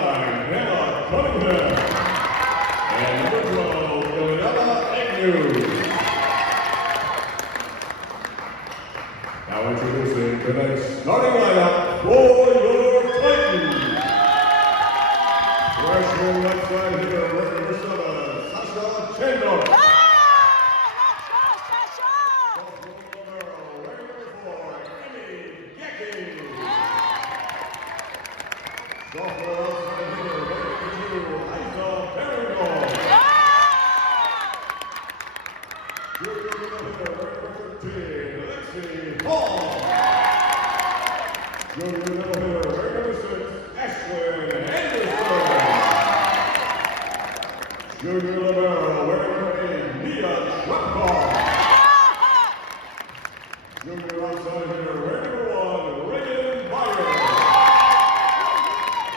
9, Emma Cunningham. And number 12, Ileana Agnew. Now introducing tonight's starting lineup for your Titans. Freshman left side hitter, working for Minnesota, Sasha Chandler. Sophomore outside hitter, working for Isa Barrymore. Junior middle hitter, working for 13, Lexi Hall. Junior middle hitter, working for 6, Ashlyn Anderson. Junior libero, wearing number 8, Mia Schwappar. Junior outside hitter, wearing number 1, Reagan Meyer.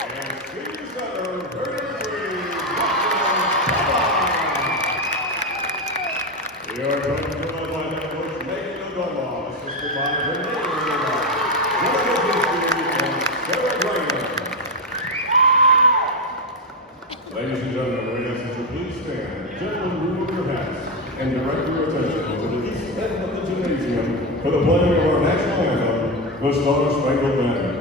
And senior center, wearing number 3, Justin Papa. We are joined tonight by head coach Megan O'Donnell, assisted by Renee O'Donnell, Jennifer Disney, and Sarah Graham. Ladies and gentlemen, we ask that you please stand, gentlemen, remove your hats, and direct your attention to the east end of the gymnasium for the playing of our national anthem, the Star Spangled Banner.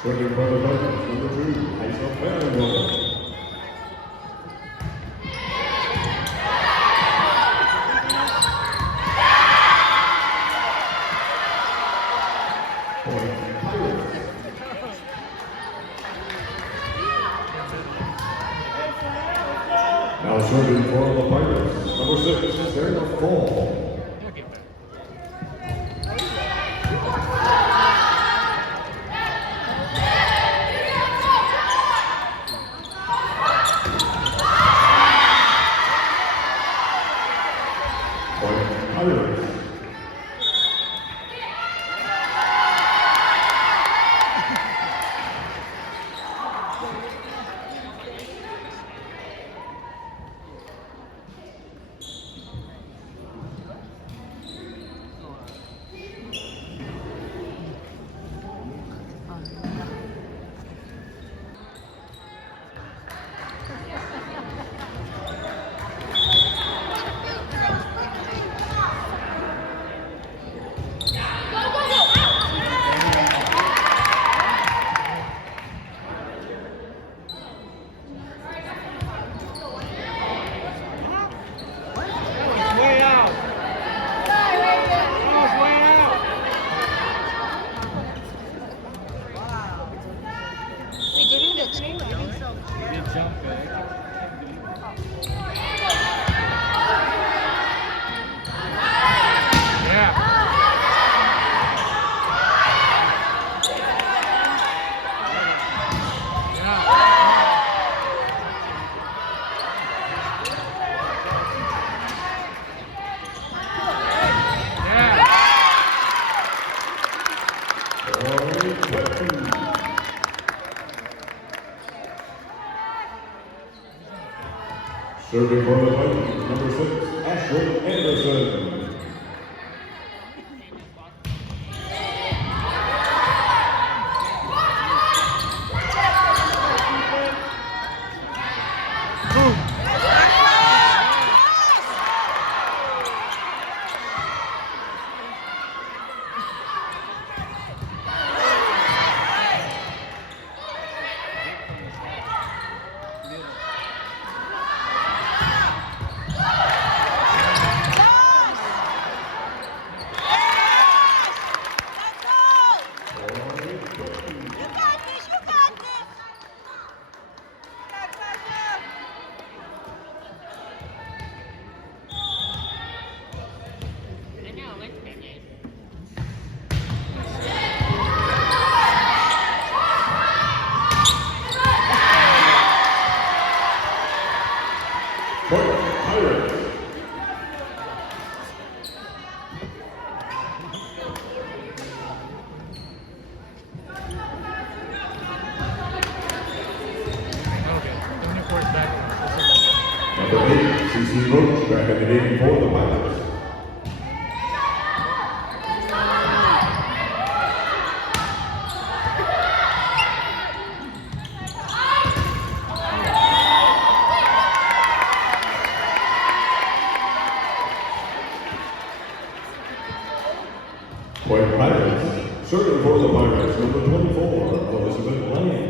Serving for the Tigers, number 2, Isa Vanderbilt. Now serving for the Pirates, number 6, Sarah Fall. Pirates. Serving for the Vikings, number 6, Ashley Anderson. Pirates. Number 8, CC Roach, back in the game for the Pirates. White Pirates, serving for the Pirates, number 24, Elizabeth Lane.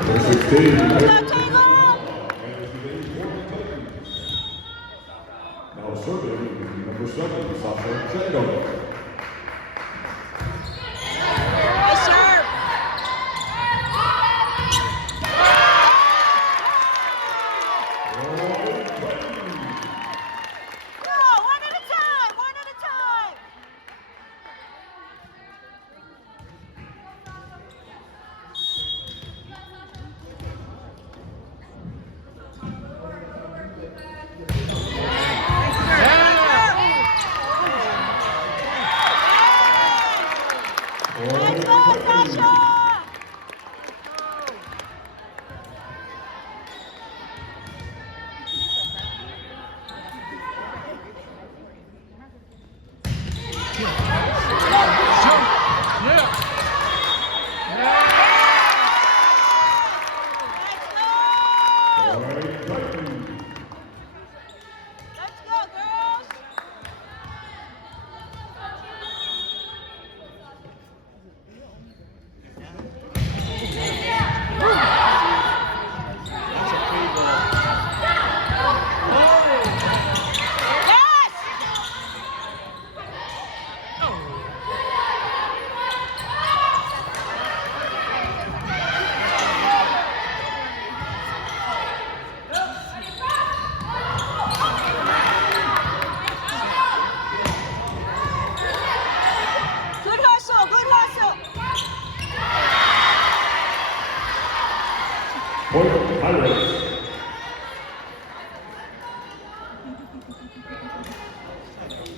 Number 16, now serving, number 7, Sasha Chengo. Point Pirates.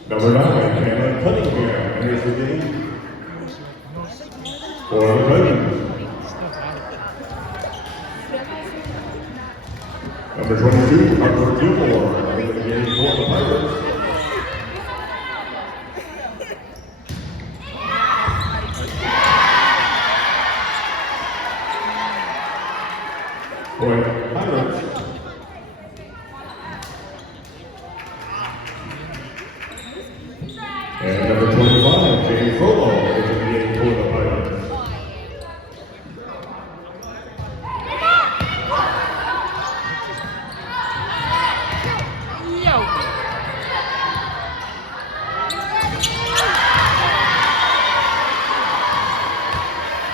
Number 9, Hannah Cunningham enters the game for the Titans. Number 22, Harper Gilmore enters the game for the Pirates. Point Pirates. And number 25, Jamie Frollo is in the game for the Pirates.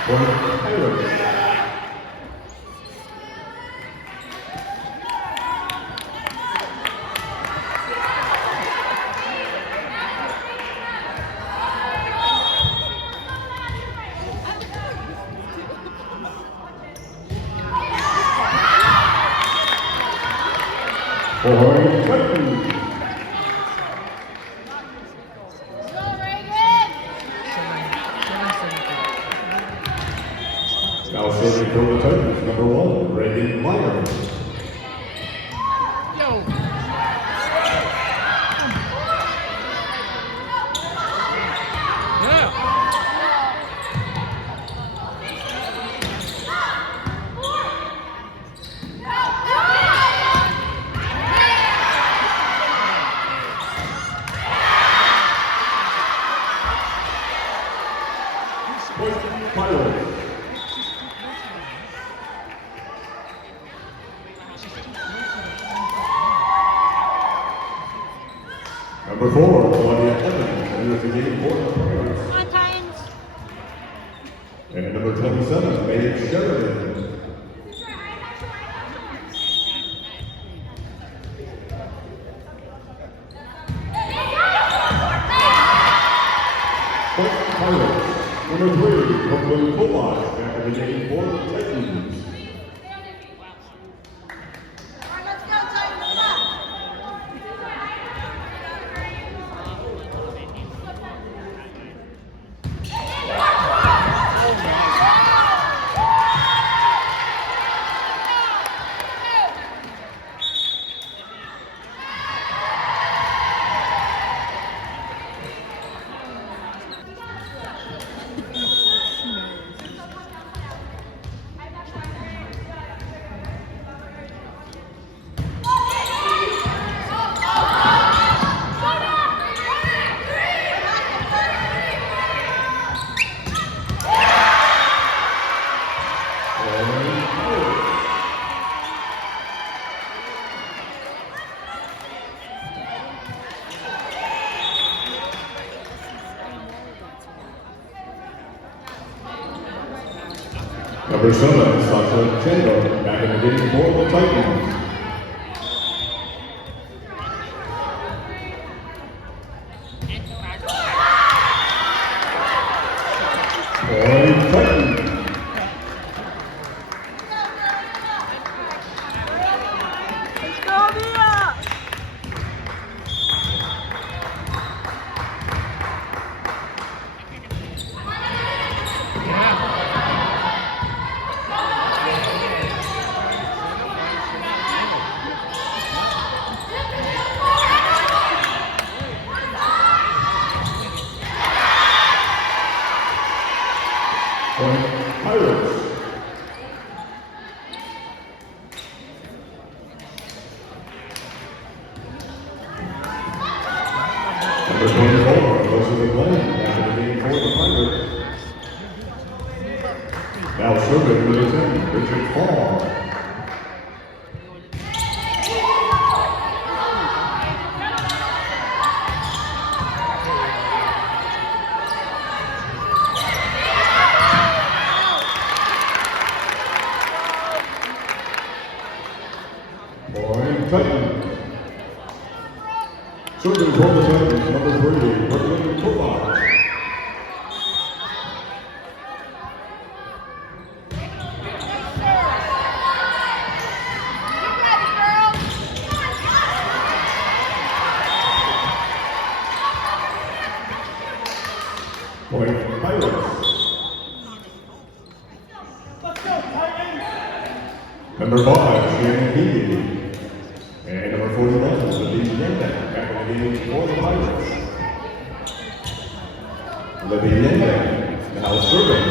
Point Pirates. For Titans. Now serving for the Titans, number 1, Reagan Myers. Pirates. Number 4, Claudia Evans enters the game for the Pirates. Come on, Titans. And number 27, Megan Sheridan. Pirates. Number 3, Brooklyn Kovacs after the game for the Titans. Number 7, Sasha Chandler, back in the game for the Titans. Point Titans. Let's go, Mia! Point Pirates. Number 24, Elizabeth Lane, back in the game for the Pirates. Now serving with his end, Richard Paul. Point Titans. Serving for the Titans, number 3, Brooklyn Kovacs. Pirates. Number 5, Shannon Healy. And number 41, Libby Yendak, back in the game for the Pirates. Libby Yendak, now serving.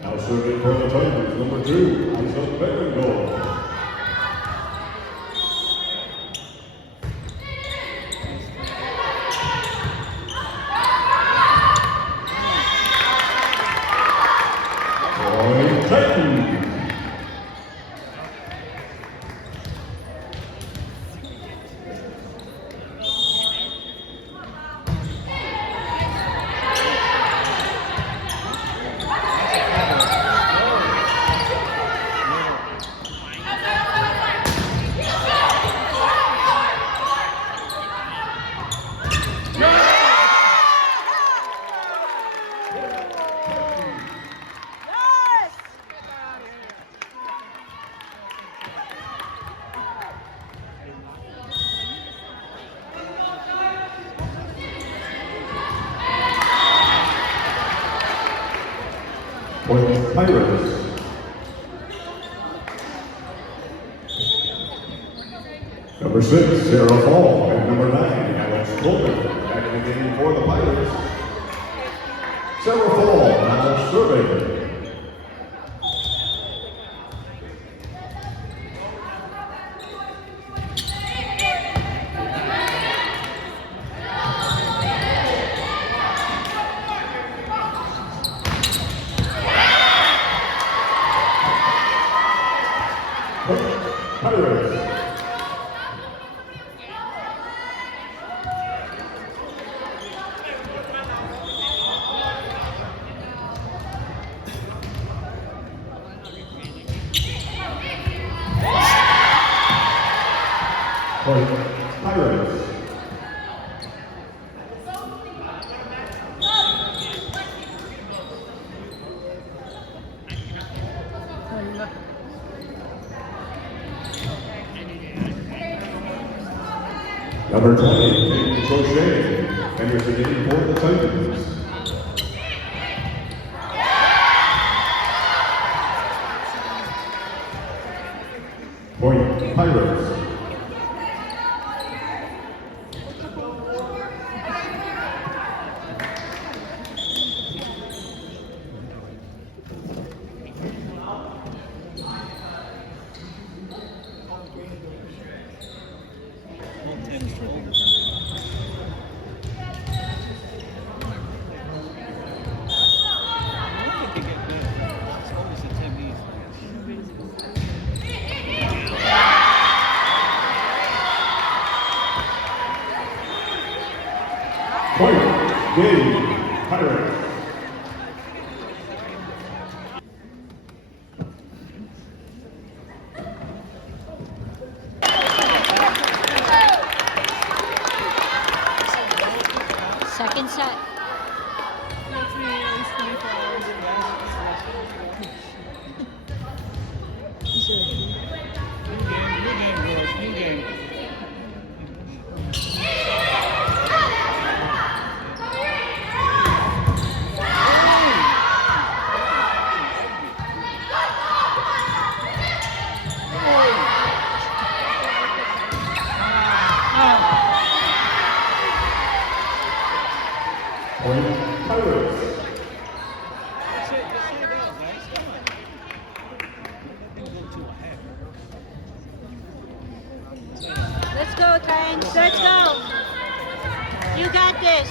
Now serving for the Tigers, number 2, Isa Berengold. Troy Titan. Point Pirates. Number 6, Sarah Fall, and number 9, Alex Coleman, back in the game for the Pirates. Sarah Fall, now serving. Pirates. Point Pirates. Number 20, Peyton Crochet, enters the game for the Titans. Point Pirates. Point Game Pirates. Second set. Point Pirates. Let's go, Titans. Let's go. You got this.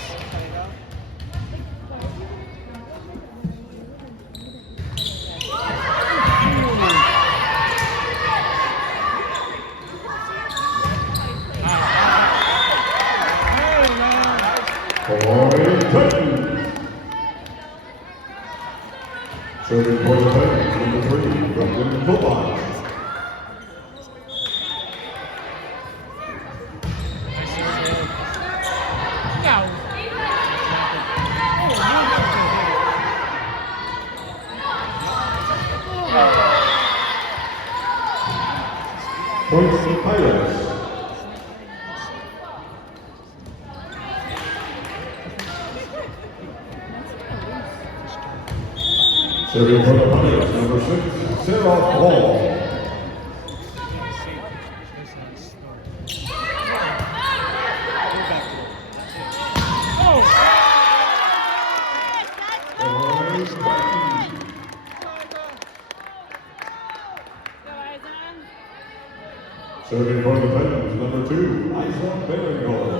Point Titans. Serving for the Titans, number 3, Brendan Philpott. Points to Pirates. Serving for the Pirates, number 6, Sarah Hall. Serving for the Titans, number 2, Isa Berengold.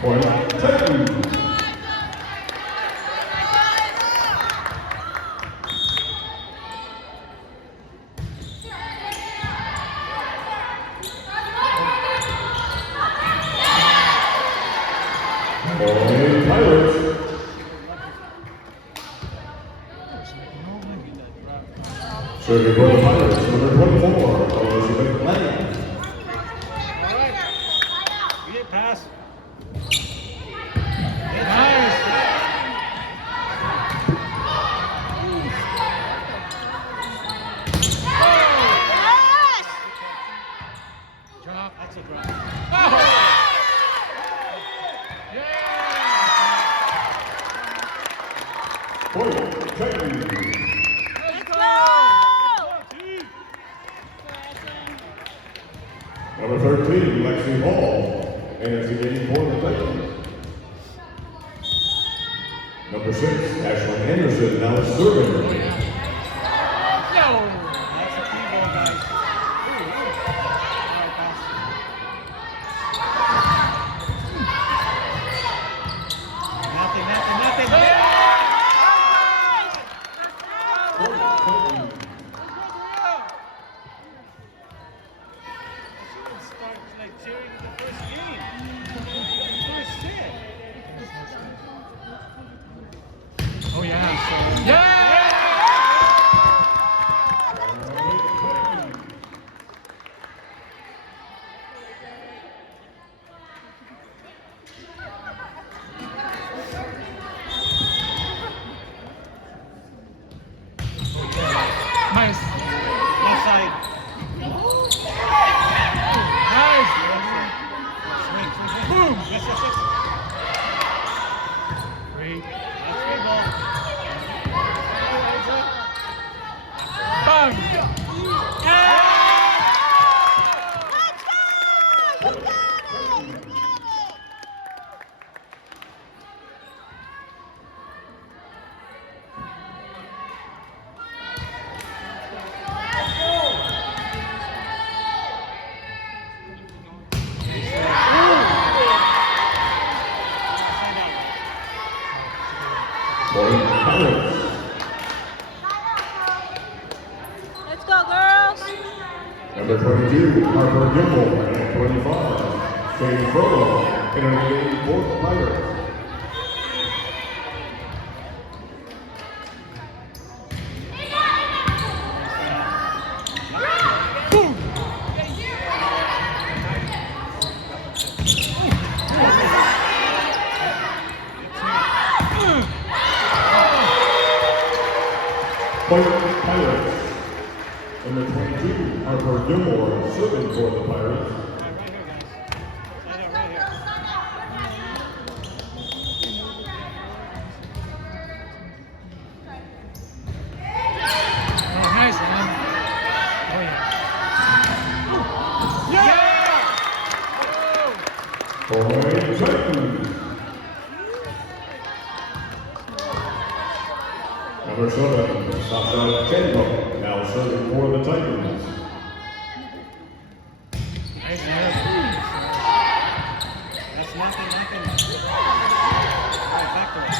Point Titans. Point Pirates. Serving for the Pirates, number 24, Elizabeth Lang. Pass. Drop. That's a drop. Point Titans. Let's go! Number 13, Lexi Hall. Answer for the Titans. Number 6, Ashley Anderson, now serving. That's a key ball, guys. Nothing. Start like cheering the first game. First set. Oh yeah. Yeah. Nice. Left side. Nice. Swing. Boom. Yes. Great. That's great ball. Bang. Point Pirates. Let's go, girls! Number 22, Harper Gilmore, and 25, Shane Furlong, entering for the Pirates. Point Pirates. Number 22, Harper Gilmore, serving for the Pirates. Right here. Oh, nice, man. Oh, yeah. Point Titans. Number 7, Sasha Chenko, now serving for the Titans. Nice, man. That's nothing. Right, back to it.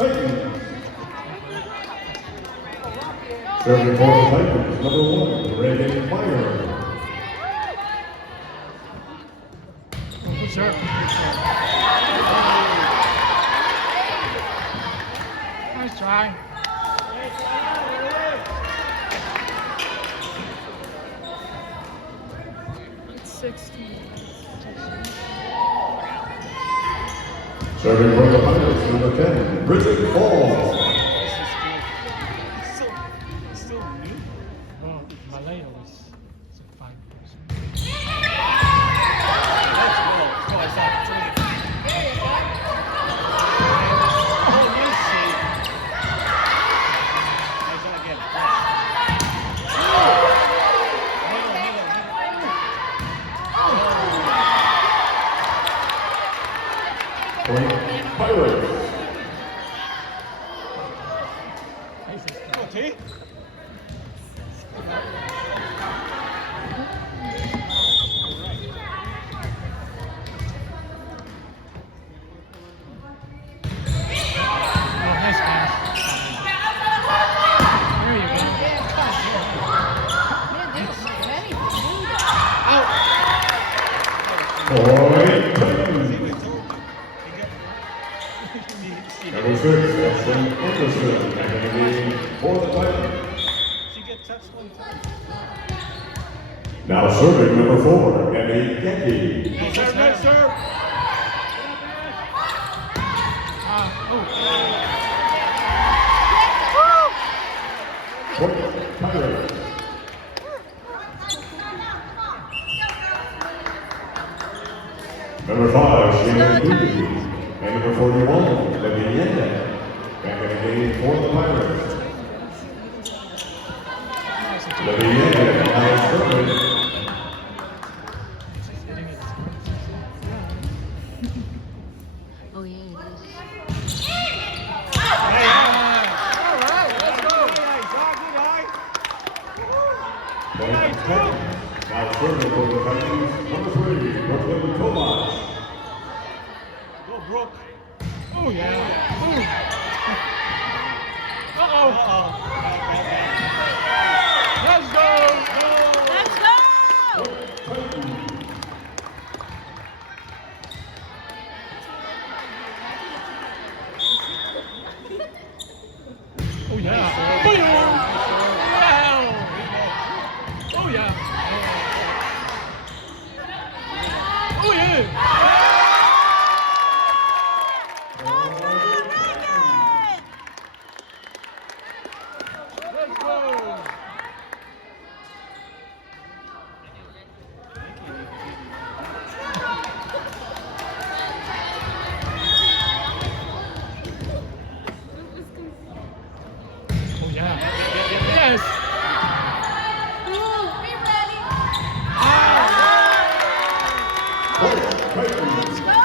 Titans. Serving for the Titans, number 1, Reagan Fire. Good serve. Nice try. It's 16. Serving for the Pirates, number 10, Bridget Falls. It's still new. Oh, Malaya was 5 years. Let's go. Oh, it's like 20. Oh, you see. Nice shot again. Point Pirates. Oh, T. Oh, nice pass. There you go. Point Titans. See, we told you. He Number 6, Ashton Anderson. Back in the game for the Titans. She get touched one time. Now serving number 4, Emmy Gecky. Nice serve, nice serve. Point Pirates. Number 5, Shannon Moody. And number 41, Libby Yenda. Back in the game for the Pirates. Libby Yenda now serving. Oh yeah, it is. Point Titans. Now serving for the Titans, number 3, Brooklyn Kovacs. Go, Brooke. Oh, yeah. Ooh. Uh-oh. Uh-oh. Let's go. Let's go! Oh, yeah. Boom. Wow. Oh, yeah. Oh, yeah. Let's go. Oh, yeah. Yes. Point Titans. Go!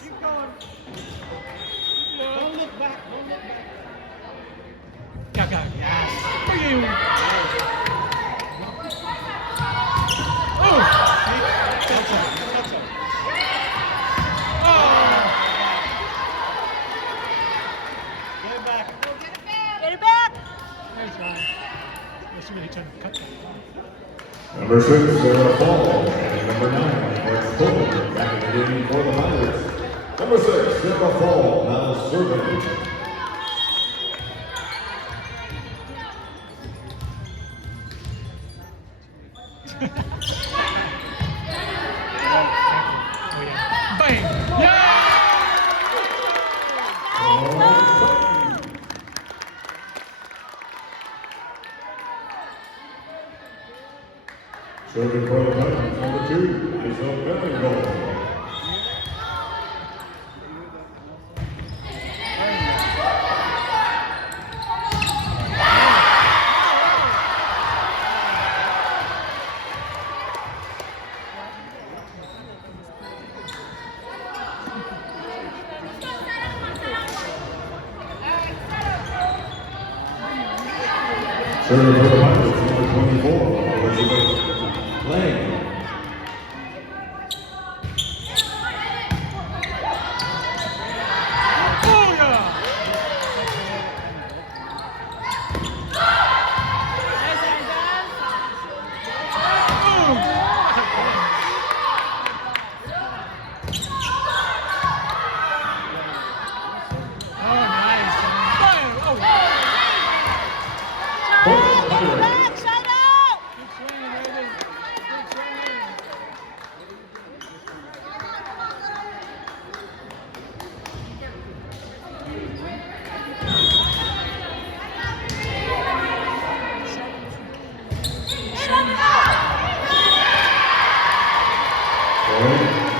Keep going. Don't look back. Don't look back. Yes. For you. Oh. Touch him. Touch him. Oh. Get it back. Get it back! Nice one. That's really trying to cut that. Number 6, Sarah Fall. And number 9, Rex Coleman. Back in the game for the Pirates. Number 6, Sarah Fall. Now serving. Oh, yeah. Bang. Yeah. Serving for the Titans, number 2, Isel Bennington. Serving for the Pirates, number 24, Elizabeth Lang.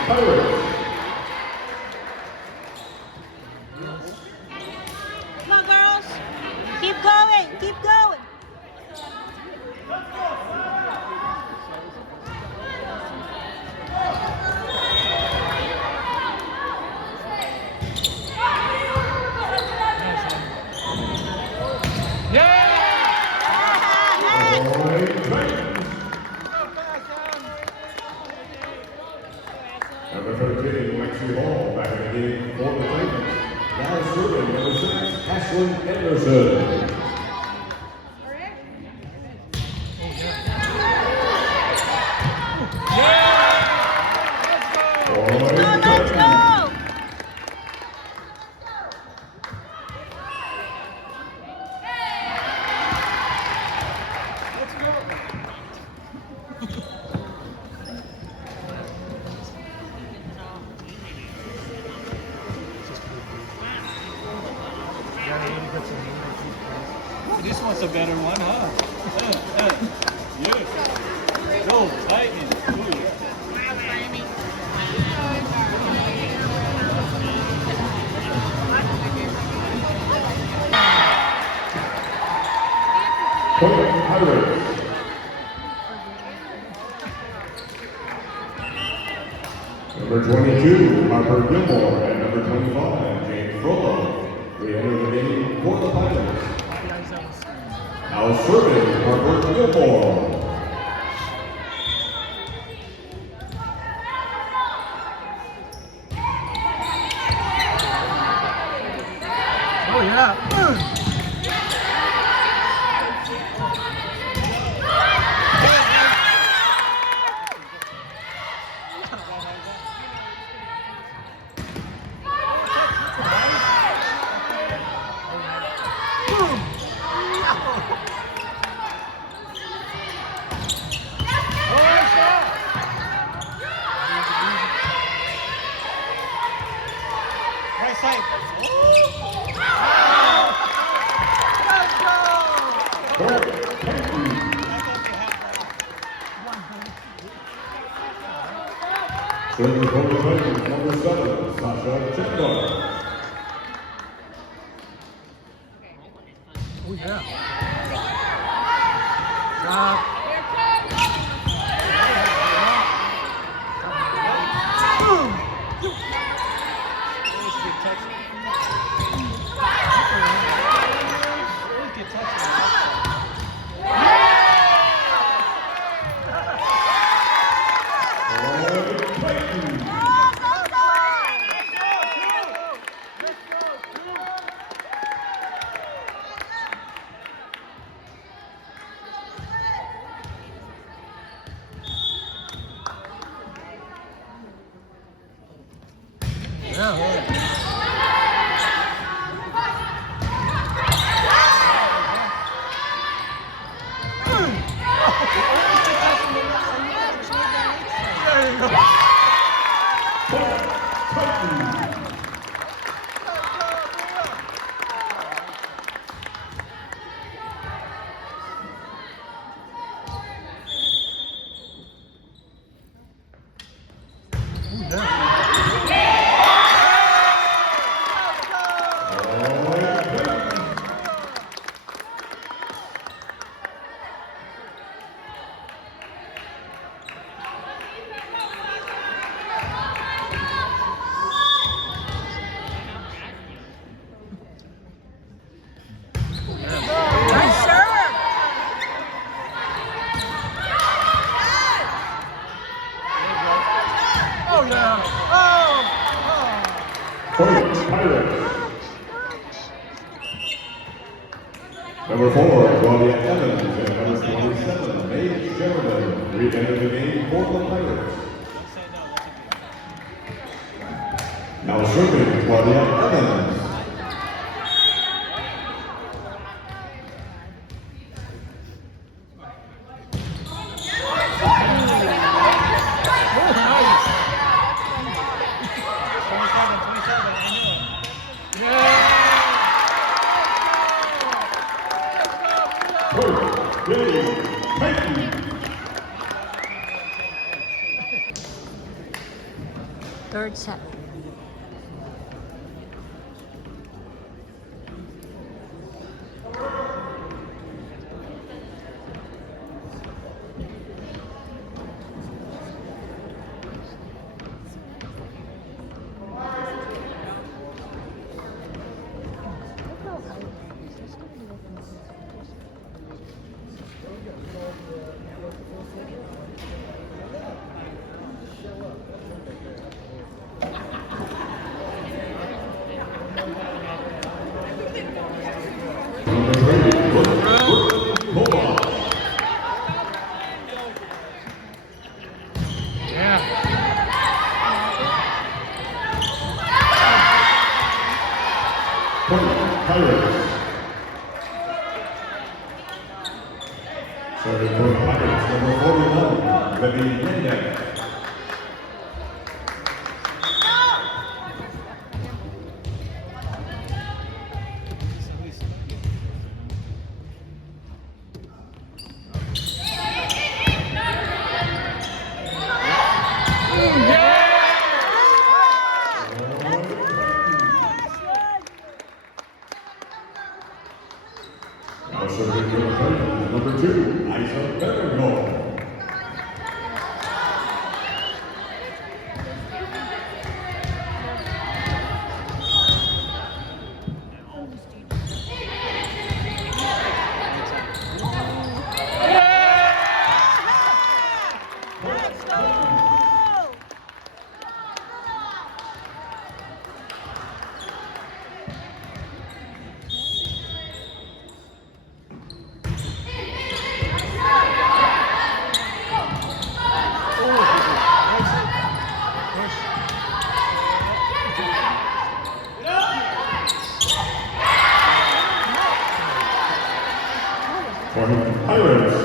Pirates. Come on, girls. Keep going. Keep going. Number 13, Lexi Hall, back in the game for the Titans. Now serving number 6, Ashlyn Anderson. Let's go. This one's a better one, huh? Yes. Go, Titans. Good. Point Pirates. Number 22, Harper Gilmore, and number 25, James Frollo. We enter the game for the Pirates. Now serving Harper Gilmore. Oh yeah. Right side. Serving for the Titans, number 7, Sasha Chipmunk. Oh yeah. Stop. Point Pirates. Number 4, Claudia Evans, and number 27, Paige Sheridan. Re-enter the game for the Pirates. Now serving Claudia Evans. Third set. Number 3, Kovach. Yeah. Point, Pirates. Serving for the Pirates, number 41, Libby Mendez. Now serving for the Pirates, number 2, Isa Berengo. Let's go! For the Pirates.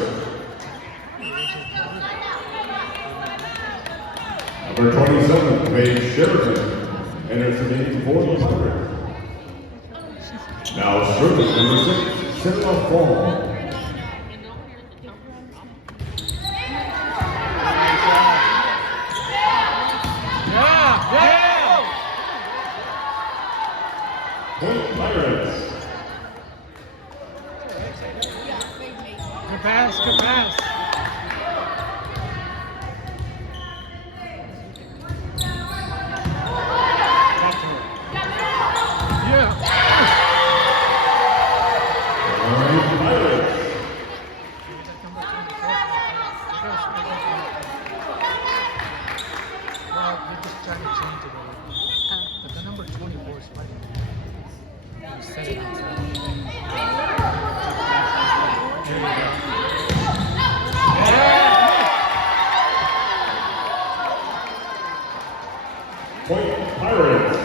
Number 27, Paige Sheridan, enters the game for the Pirates. Now serving number 6, Sarah Fall. Point Pirates. Good pass, good pass. Back to it. Yeah. Point Pirates. Well, they're just trying to change it a little. But the number 24 is fine. You set it outside. There you go. Point Pirates.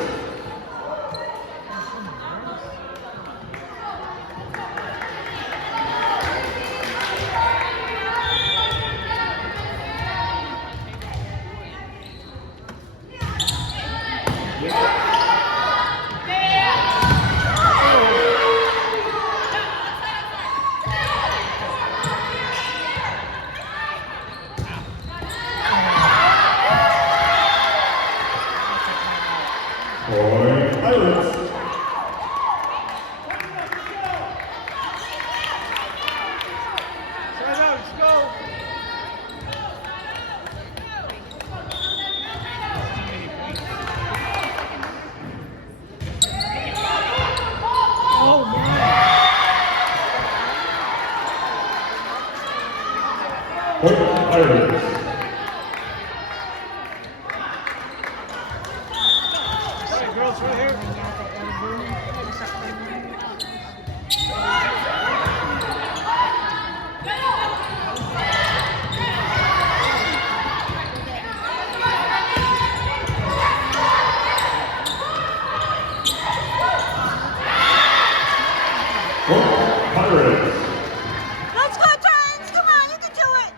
Point Pirates. Side out, let's go. Oh, man. Point Pirates. Hey, girls, right here. Point Pirates. Let's go, Trans! Come on, you can do it!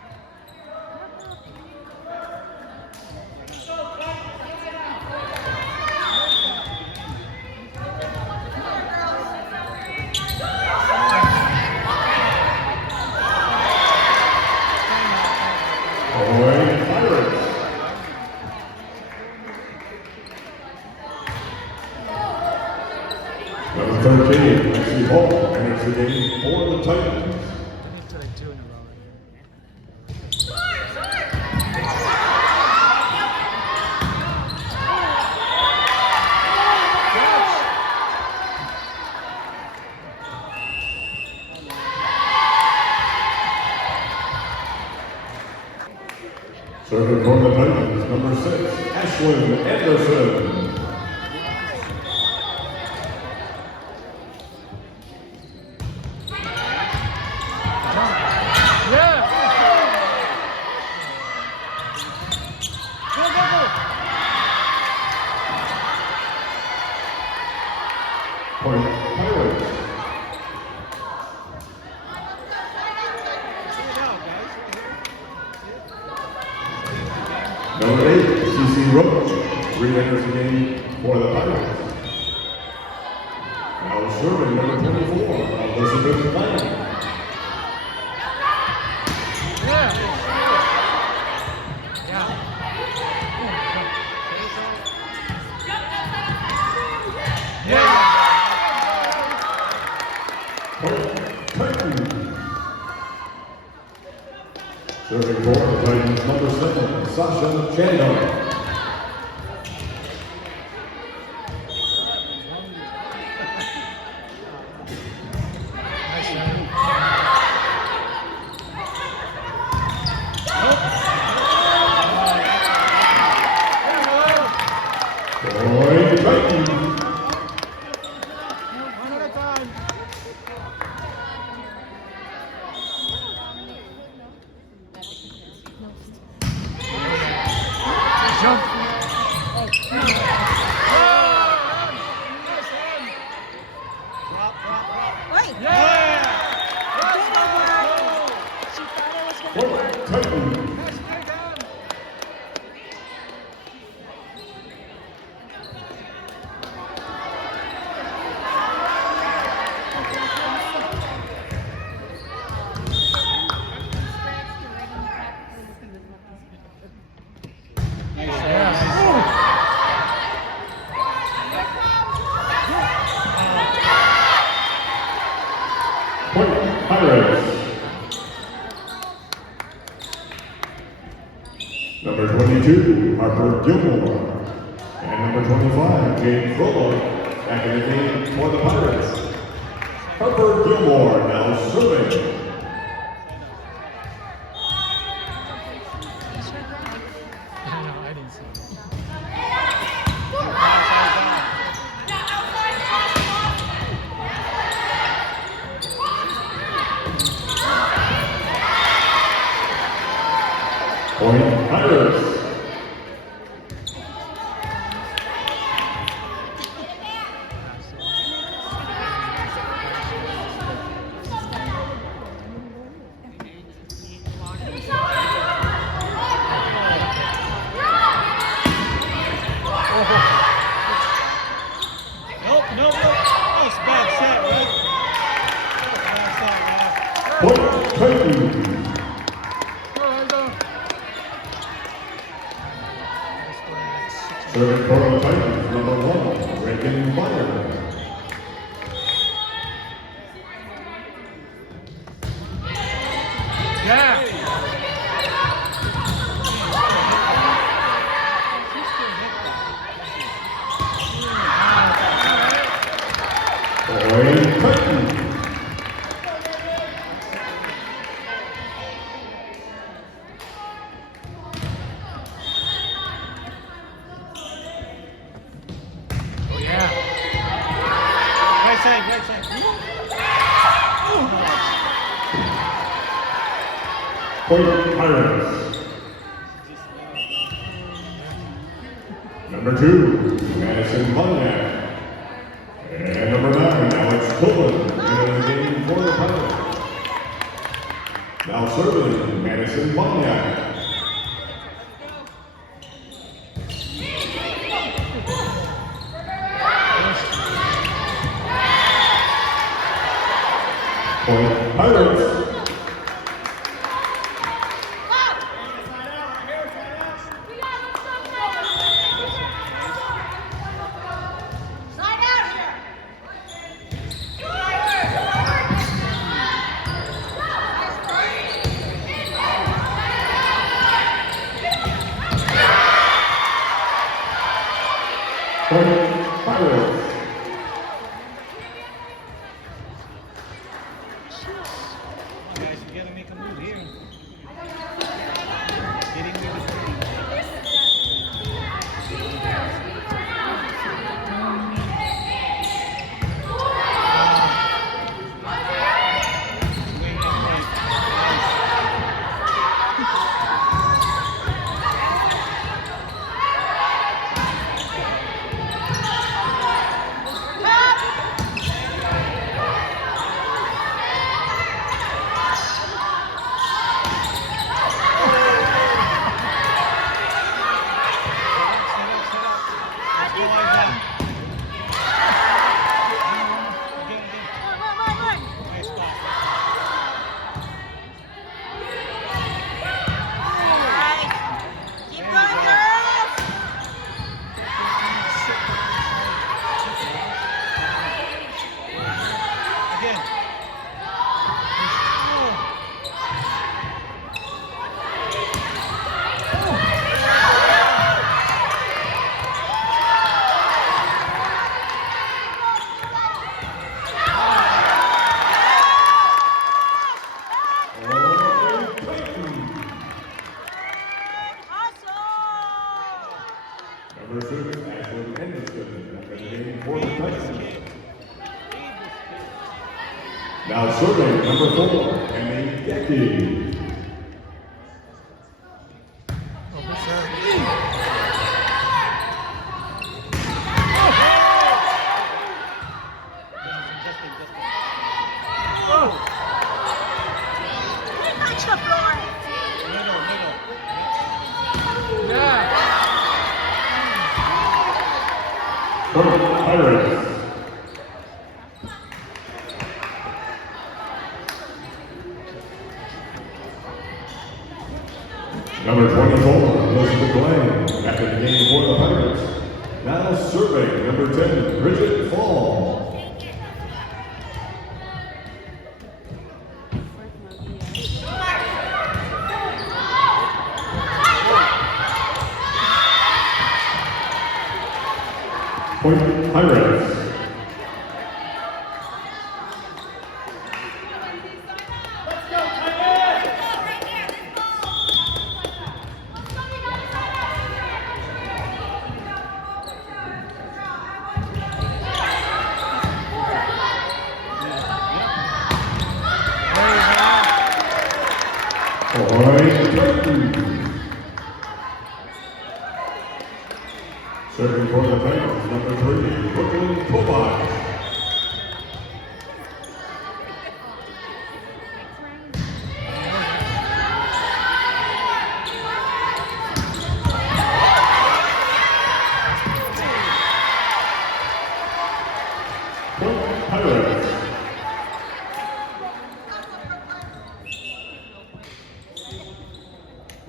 the Titans. I need to like 2 in a row right here. Serving for the Titans, number 6, Ashlyn Anderson. Point Pirates. Number 8, CC Roach, re-enters the game for the Pirates. Now serving number 24, Elizabeth Lang. Serving for the Titans, number 7, Sasha Chandler. Point Titans. Wait. She thought it was going to Point Titans. Point Pirates. Number 22, Harper Gilmore. And number 25, Jade Frollo, back in the game for the Pirates. Harper Gilmore now serving. No, I didn't see it. Point Pirates. Nope. That's a bad set, right? Bad set, Point Titans. Serving for the Titans, number 1, Reagan Meyer. Point Titans. Great save. Point Pirates. Number 2, Madison Bunyak. And number 9, Alex Pullen, entering the game for the Pirates. Now serving, Madison Bunyak. Point Pirates. Number 6, Ashlyn Anderson, back in the game for the Titans. Now serving number 4, Emmy Gecky. Oh, good serve. Touch the floor. Middle, middle. Yeah. Pirates. Number 24, Elizabeth Glenn, back in the game for the Pirates. Now serving number 10, Bridget Fall. Point Pirates. Serving for the Titans, number 3, Brooklyn Tobias. Point Pirates.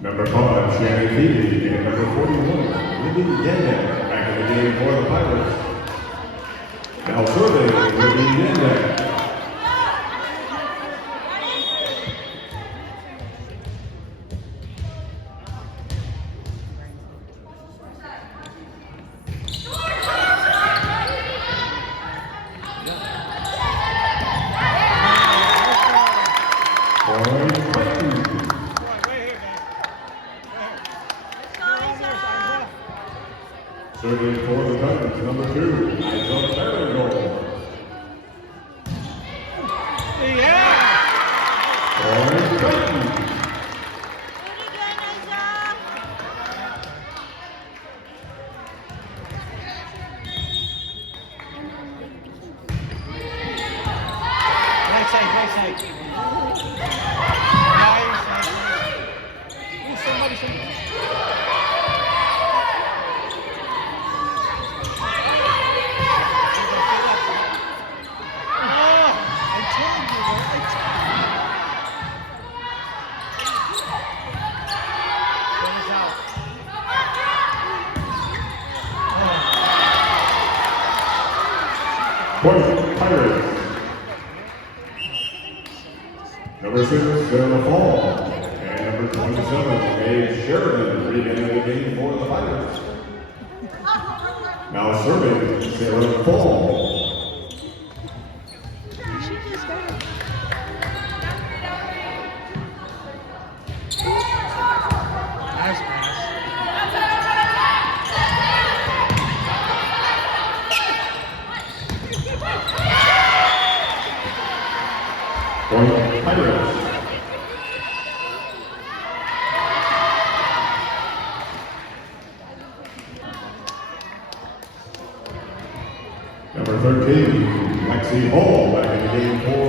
Number 5, Shannon Keeley, and number 41, Libby Yandak, back in the game for the Pirates. Now serving, Libby Yandak. Point Titans. Serving for the Titans, number 2, Isa Barrigol. Yeah! Point Titans. Right side, right side. Right side. Ooh, somebody. Oh, I told you, I told you. One is out. Point Pirates. Number 6, Sarah Fall. And number 27, Paige Sheridan, re-entering the game for the Pirates. Now serving, Sarah Fall. Nice pass. Point Pirates. Number 13, Lexi Hall, back in the game for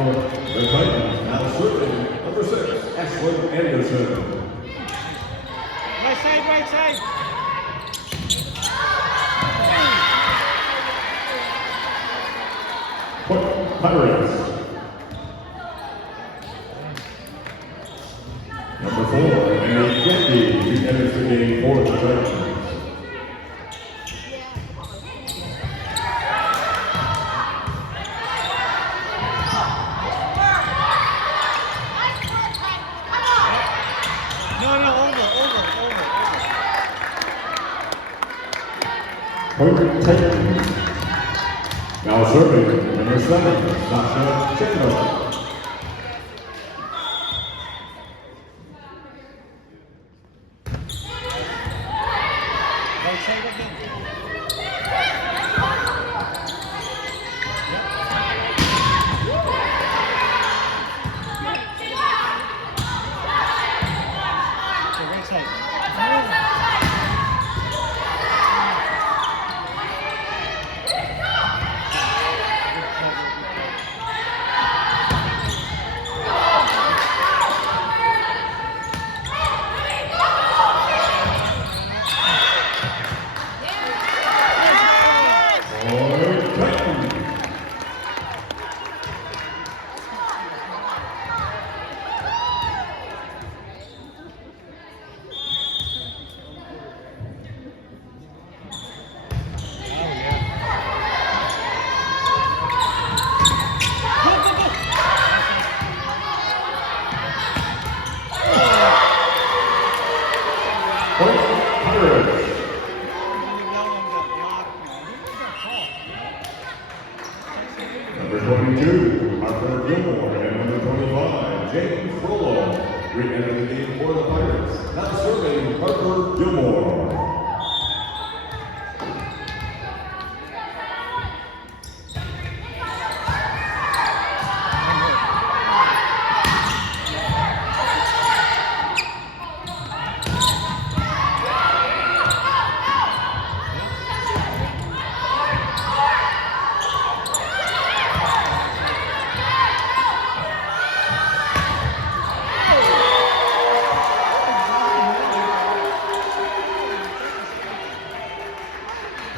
the Titans. Now serving, number 6, Ashlyn Anderson. Right side, right side. Point Pirates. Number 4, Emmy Gecky, re-enters the game for the Titans. Point Titans. Now serving, number 7, Sasha Chandler. Right side again.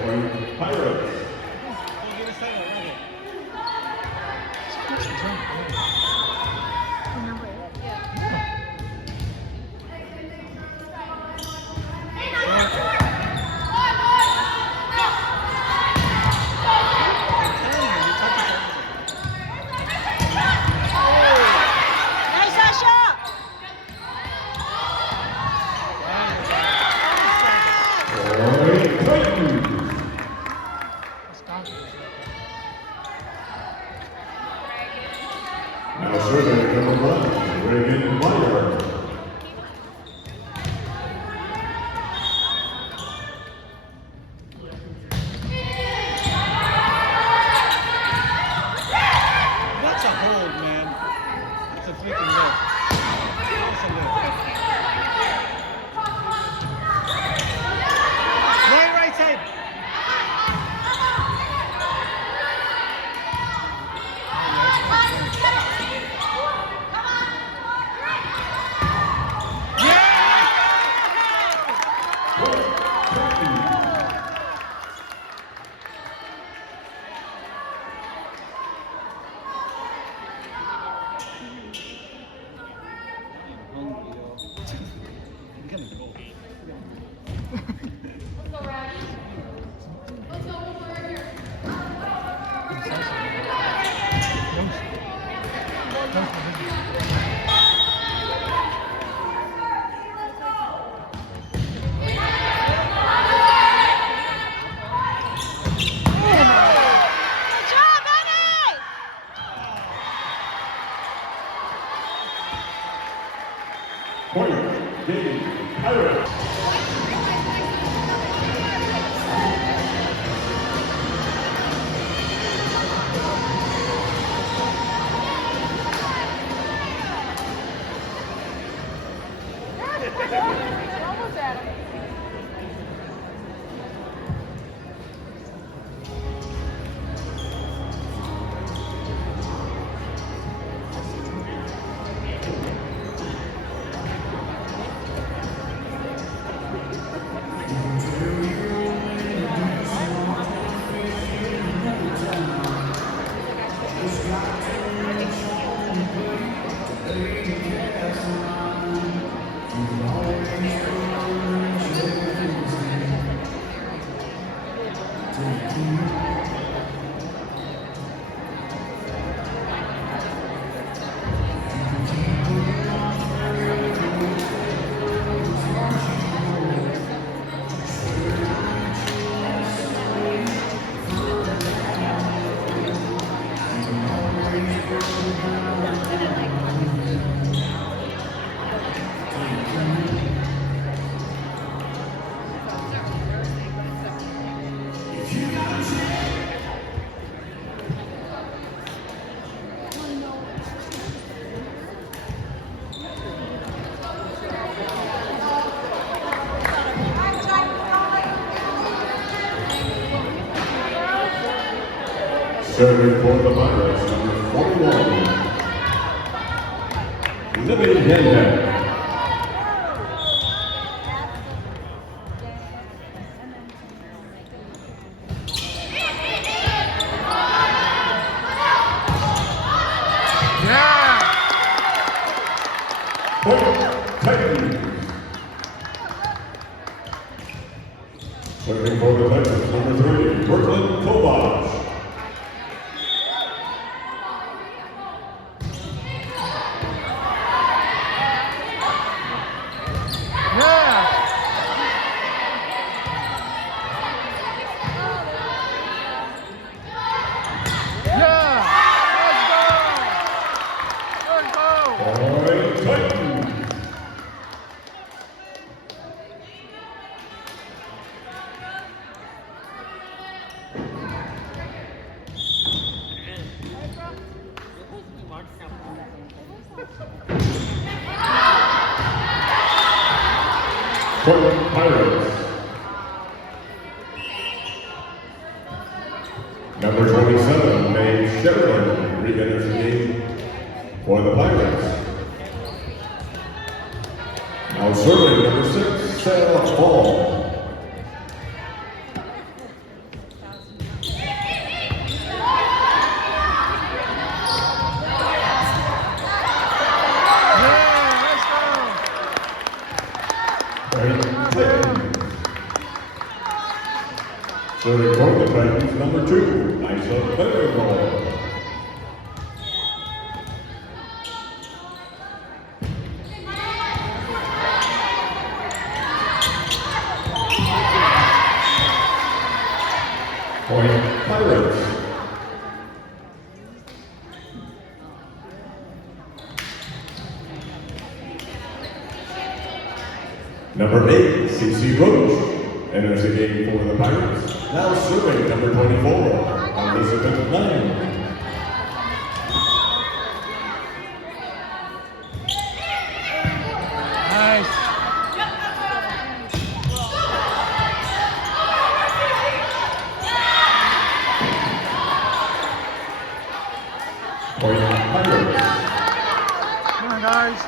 Point Pirates. We'll give us that one, okay. It's John. Number 8. Nice, Asha! Point Titans. It's confident. Now serving number 1, Reagan Meyer. That's a hold, man. It's a freaking lift. That's a lift. Right side. Hungry, yo. I'm gonna go. Good job, Annie! Point Dave Pirates. Serving for the Pirates, number 41, Libby Hendon. Point Titans. Serving for the Titans, number 3, Brooklyn Kovacs. Point Titans. Portland Pirates. Number 27, Mae Sheridan, re-enters the game for the Pirates. Now serving number 6, Sarah Hall. Serving for the Titans, number 2, Isa Berryville. Point Pirates. Number 8, CC Roach, enters the game for the Pirates. Now serving number 24, Elizabeth Lang. Nice. Point Pirates. Come on, guys.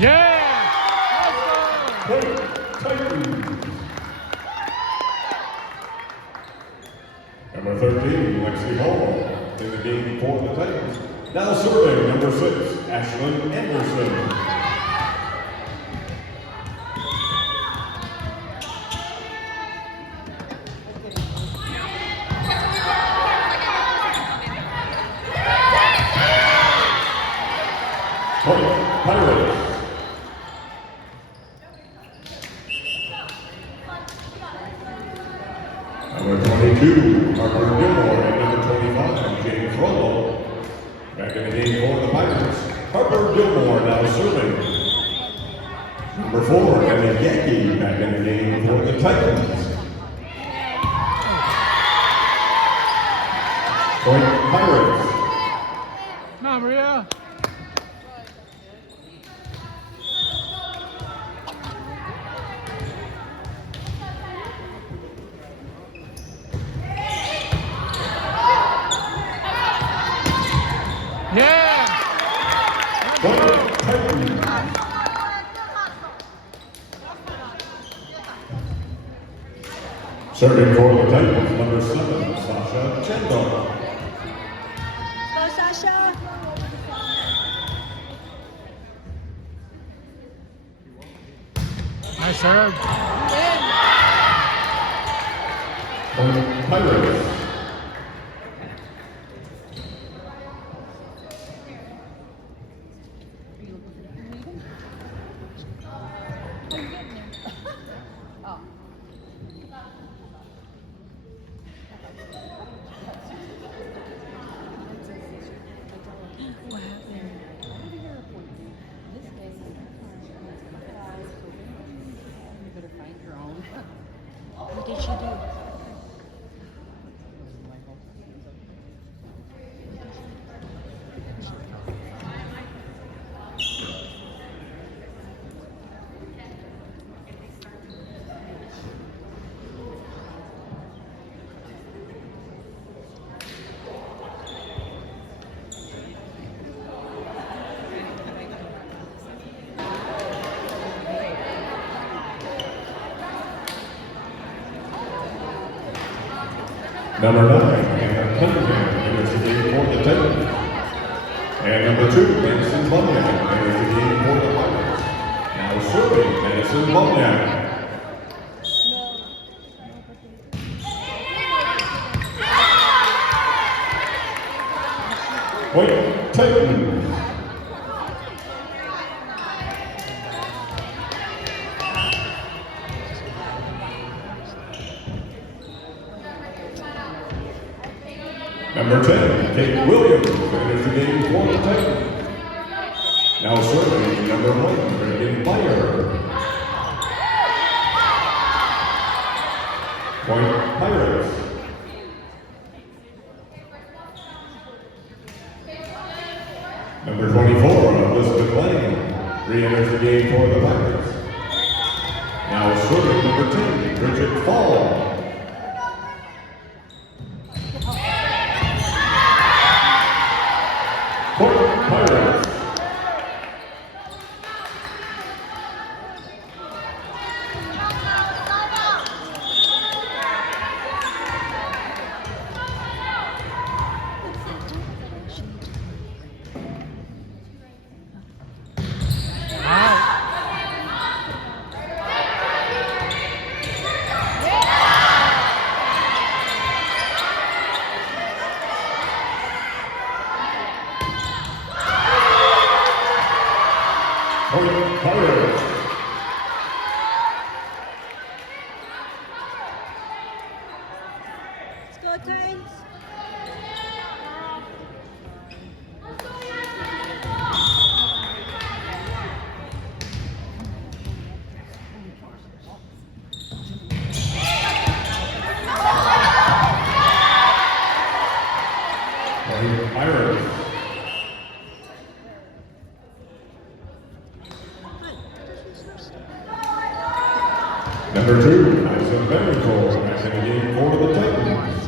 Yeah! Point Titans. Number 13, Lexi Hall, in the game for the Titans. Now serving number 6, Ashlyn Anderson. Point Pirates. Number 22, Harper Gilmore, and number 25, James Rollo. Back in the game for the Pirates. Harper Gilmore now serving. Number 4, Emma Yankee, back in the game for the Titans. Point Pirates. Come on, Maria. Yeah! Point Titans. Serving for the Titans, number 7, Sasha Chandler. Go, Sasha. Nice serve. Point Pirates. What did she do? Number 9, Hannah Cunningham, enters the game for the Titans. And number 2, Madison Bunyan, enters the game for the Pirates. Now serving, Madison Bunyan. Point Titans. Number 10, Kate Williams, enters the game for the Titans. Now serving number 1, Brendan Meyer. Point Pirates. Number 24, Elizabeth Lang, re-enters the game for the Pirates. Now serving number 10, Bridget Fall. Point Pirates. Number 2, Isaac Berrico, back in the game for the Titans.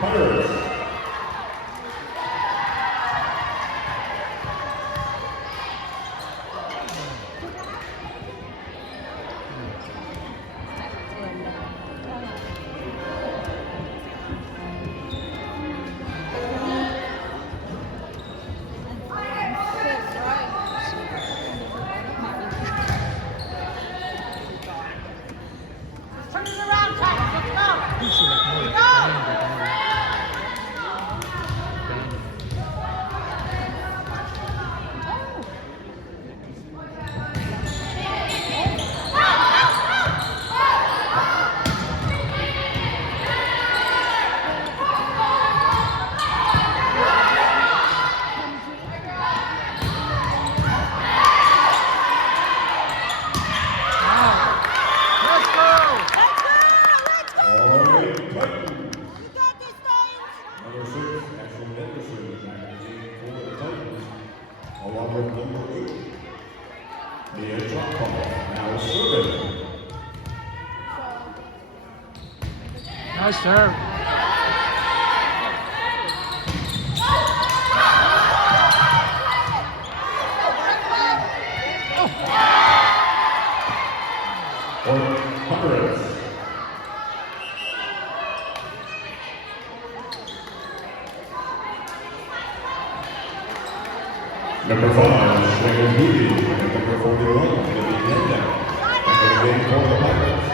Pirates. You should like more like Diamond, Let's go! All right, Titans. You got this, Titans. Number 6, Ashley Henderson, back in the game for the Titans. Along with number 8, Mia Choctaw, now serving. Nice serve. Point Pirates. Number 5, Shannon Moody, and number 41, Libby Yenda. Back in the game for the Pirates.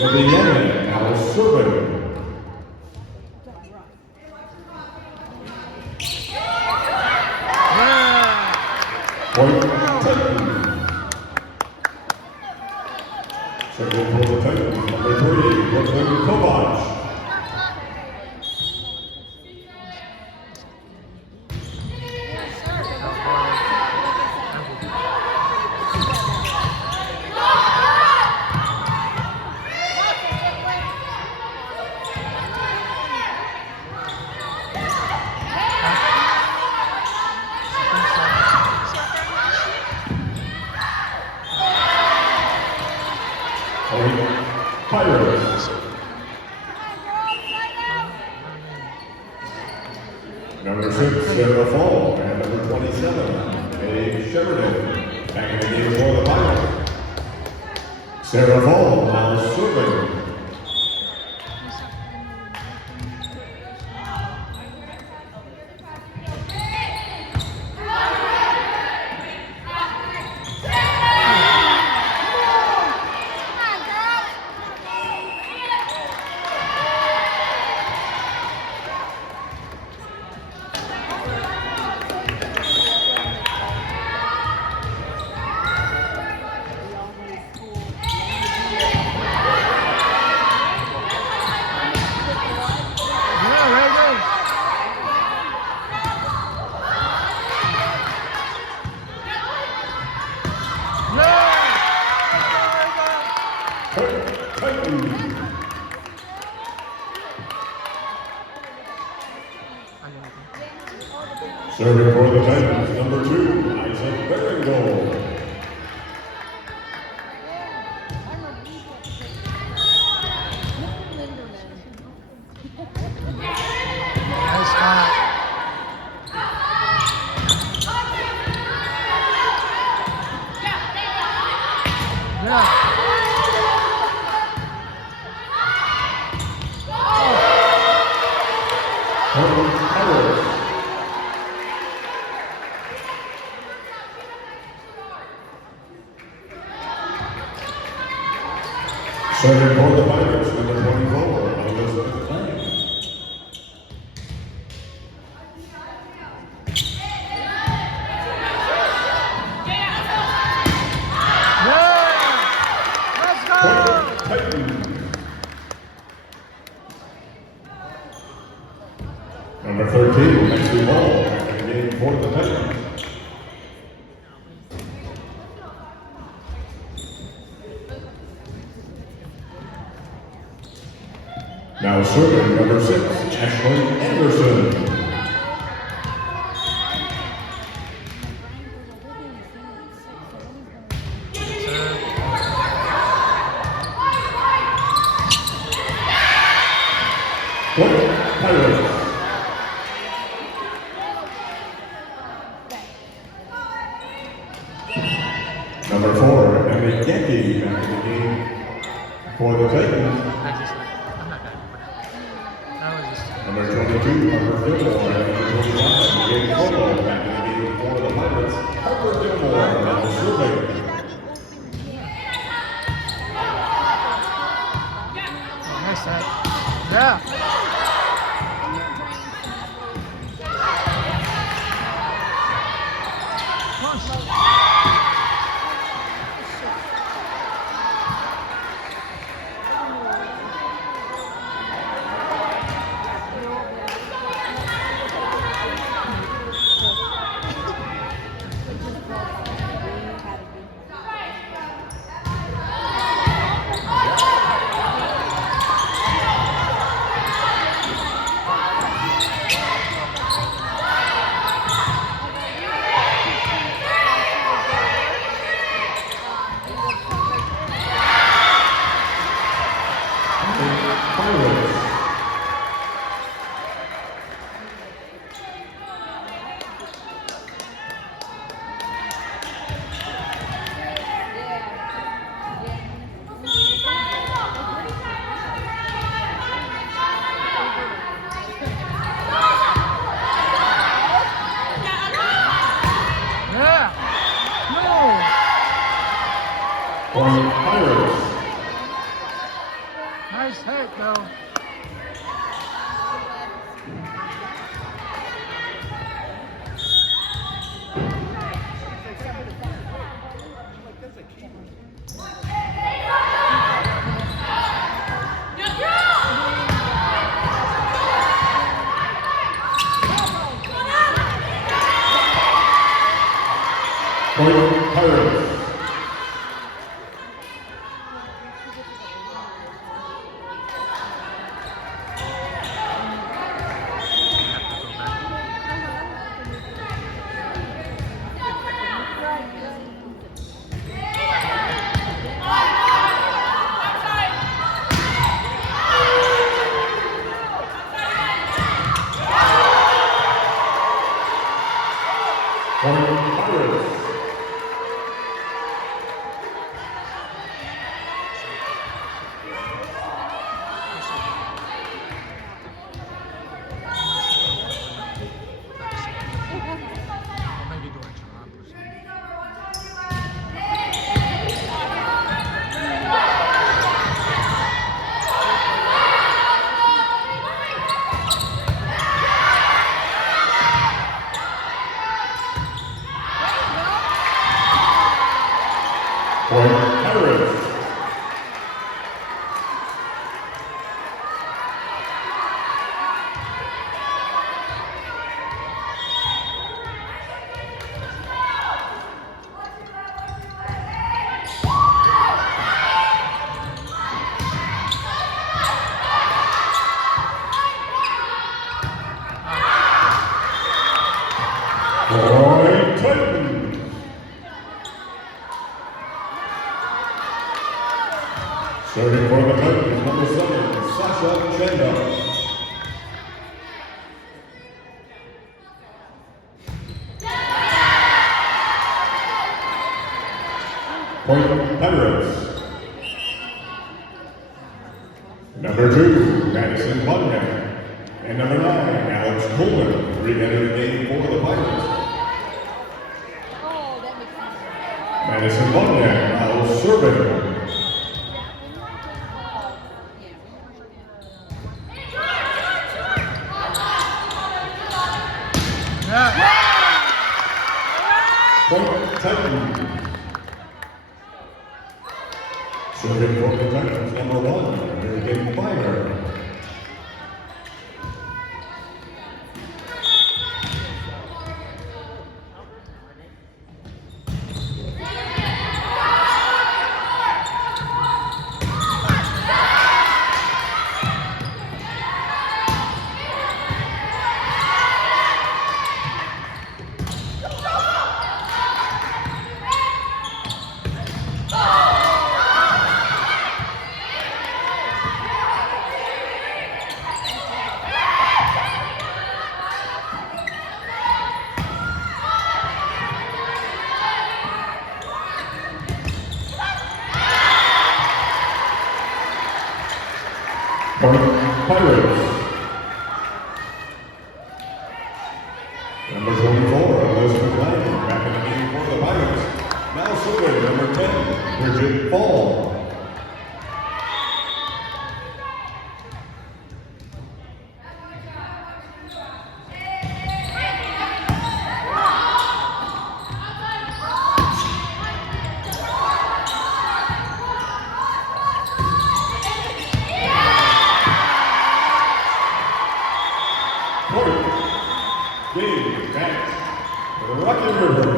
Libby Yenda, now serving. Yeah. Point Titans. Serving for the Titans, number 3, Brooklyn Kovach. Point Pirates. Number 6, Sarah Fall, and number 27, Dave Sheridan. Back in the game for the Pirates. Sarah Fall, now serving. Yeah, right there. Yeah. Point Titans. Serving for the Titans, number 2, Isaac Beringgold. Nice spot. Yeah. Point Pirates. Serving for the Pirates, number 24, Elizabeth Lang. Yeah. Let's go. Point Titans. Number 13, Lexi Ball, back in the game for the Titans. Now serving number 6, Ashlyn Anderson. Point, Pirates. Number 4, Emily Yankee back in the game for the Titans. I just like, I'm not bad. That was just. Number 22, Harper Gilmore, and number 25, Gabe Football back in the game for the Pirates. Harper Gilmore now serving. Oh, nice set. Yeah. Come on. Pirates. Yeah. No. Point, Pirates. Nice hit though. Point, Pirates. Point, Pirates. Or maybe go into romp or something. Point, Pirates. Point, Titans. Serving for the Titans, number 7, Sasha Chenda. Point, Pirates. Number 2, Madison Bunyan. And number 9, Alex Coleman, re-enter the game for the Pirates. Oh, that makes sense. Madison Bunyan now serving. Yeah. Point, Titans. Serving for the Titans, number 1, American Fire. Point Pirates. Number 24, Elizabeth Lang, back in the game for the Pirates. Now serving number 10, Bridget Fall. Point. Game match. Rocky River